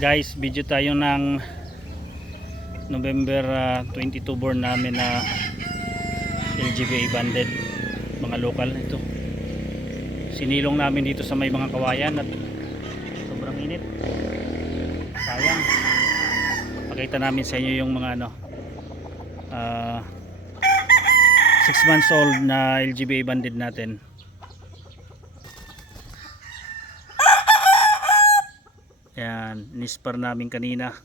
Guys, video tayo ng November 22 born namin na LGBA banded, mga local ito. Sinilong namin dito sa may mga kawayan at sobrang init. Sayang. Pakita namin sa inyo yung mga 6 months old na LGBA banded natin. Yan, nispar namin kanina.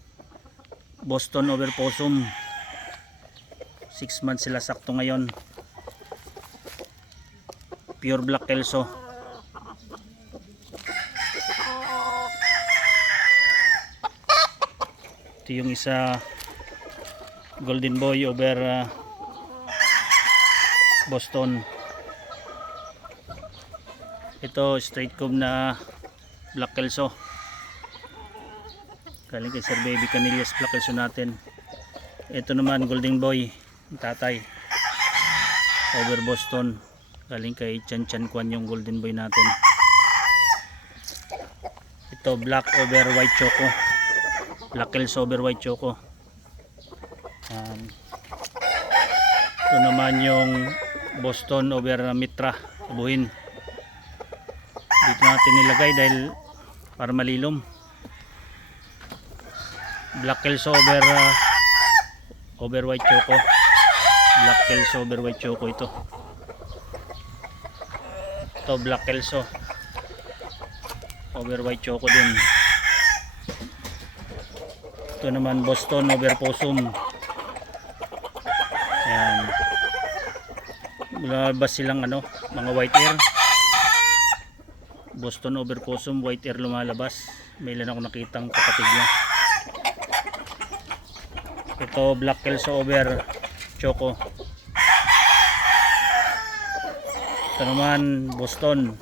Boston over Possum. 6 months sila sakto ngayon. Pure Black Kelso. Ito yung isa, Golden Boy over Boston. Ito straight comb na Black Kelso. Galing kay Sir Baby Canillas Black Kelso natin. Ito naman Golden Boy, tatay, over Boston. Galing kay Chan Chan Kwan yung Golden Boy natin. Ito Black over White Choco, Black Kelso over White Choco. Ito naman yung Boston over Mitra, Buhin. Dito natin nilagay dahil para malilom. Black Kelso over White Choco. Black Kelso over White Choco ito. Ito Black Kelso over White Choco din. Ito naman Boston over Possum. Ayan. Lumabas silang mga white ear. Boston over Possum, white ear lumalabas. May ilan ako nakitang kapatid niya. Ito Black Kelso over Choco. Ito naman Boston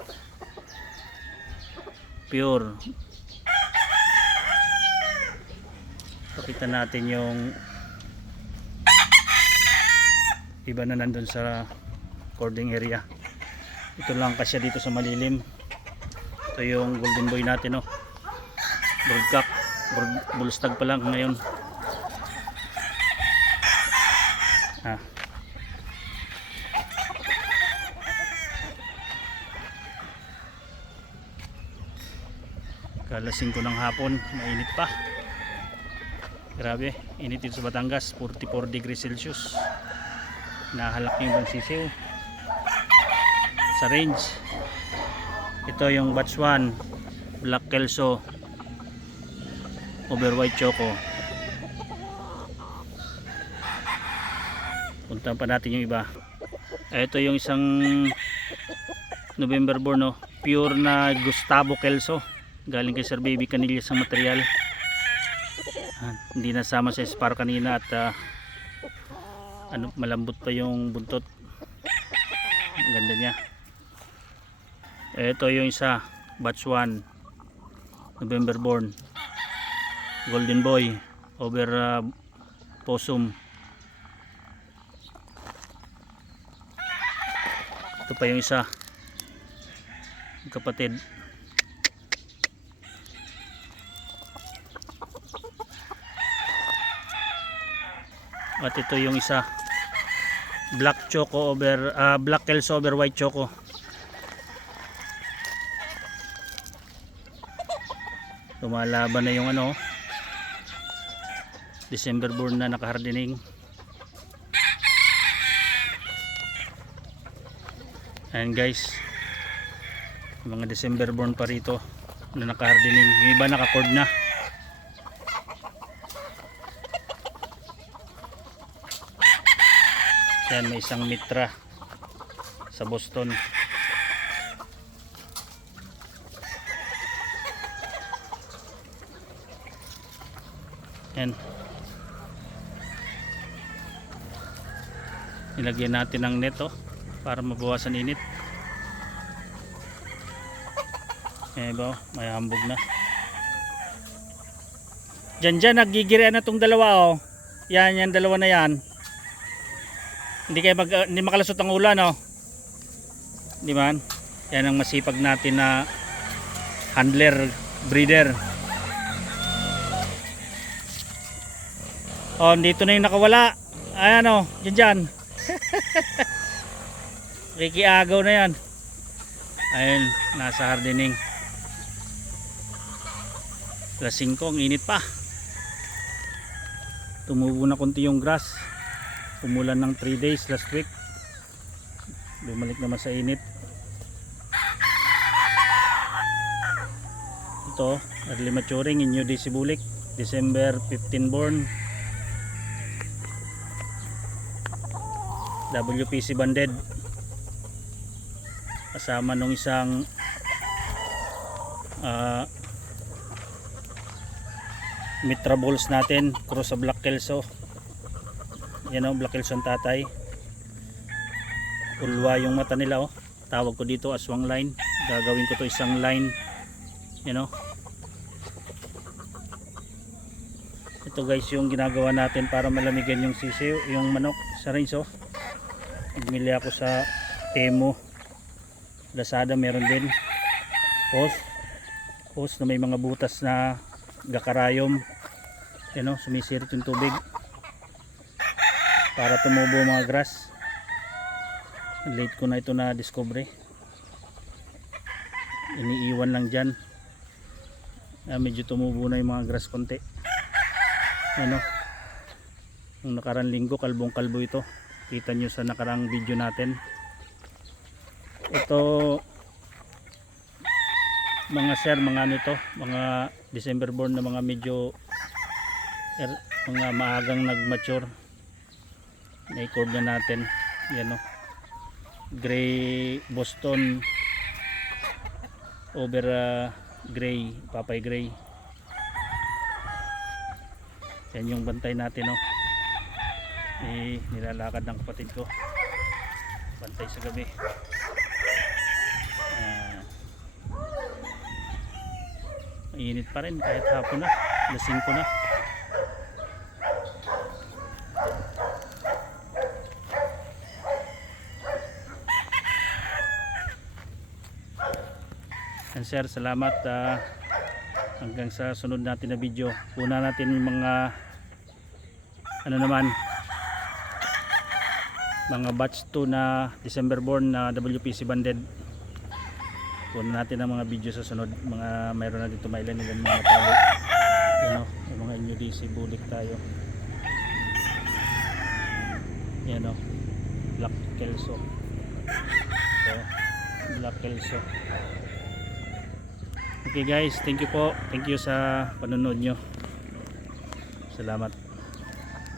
pure. Pakita natin yung iba na nandun sa cording area. Ito lang kasya dito sa malilim. Ito yung Golden Boy natin, broadcock, bullstag pa lang ngayon. Kalasing ko ng hapon, mainit pa. Grabe, init dito sa Batangas, 44 degrees Celsius. Nahalak yung ibang sisiw sa range. Ito yung batch 1, Black Kelso over White Choco. Puntahan pa natin yung iba. Ito yung isang November born, pure na Gustavo Kelso. Galing kay Sir Baby Canillas ang material. Hindi nasama sa spar kanina at malambot pa yung buntot. Ang ganda niya. Ito yung isa, batch 1, November born, Golden Boy over Possum. Ito pa yung isa, kapatid. At ito yung isa, Black Choco over Black Kelso over White Choco. Lumalaban na yung December born na nakahardening. Ayan guys, mga December born pa rito na nakahardening. Yung iba nakacord na. Yan, may isang Mitra sa Boston. Yan, nilagyan natin ng net para mabawasan init. Ba, may hambog na. Dyan nagigirian na tong dalawa yan dalawa na yan. Hindi makalusot ang ulan di ba? Yan ang masipag natin na handler, breeder. Oh, dito na yung nakawala. Ayan o, dyan. Kikiagaw na yan. Ayun, nasa hardening. Alas 5, ang init pa. Tumubo na konti yung grass. Umulan ng 3 days last week. Bumalik naman sa init. Ito, early maturing in New DC Bulik, December 15 born. WPC banded. Kasama nung isang Mitra Bulls natin, cross sa Black Kelso. Yan o, Black Kelso ang tatay. Ulwa yung mata nila o. Tawag ko dito aswang line. Gagawin ko to isang line. Yan o. Ito guys yung ginagawa natin para malamigan yung sisiw, yung manok sa range o. Bumili ako sa Temu, Lazada, meron din hose na may mga butas na gakarayom. Yan o, sumisirit yung tubig para tumubo mga grass. Late ko na ito na discovery, iniiwan lang dyan. Medyo tumubo na yung mga grass konti. Yan o, nung nakarang linggo kalbong kalbo ito, kita nyo sa nakarang video natin. Ito mga sir, mga ano to, mga December born na mga medyo mga maagang nag-mature. Na-record na natin. Yan o, gray Boston over gray, papay gray. Yan yung bantay natin o. Nilalakad ng kapatid ko, bantay sa gabi. Mainit pa rin kahit hapon na, alas 5 na. And sir, salamat. Hanggang sa sunod natin na video. Una natin yung mga ano naman, mga batch 2 na December born na WPC banded. Una natin ang mga video sa sunod. Mga mayroon na dito mailan mga talo. Yan o, yung mga New DC Bulik tayo. Yan o, Black Kelso. So, Black Kelso. Okay guys, thank you po. Thank you sa panonood nyo. Salamat.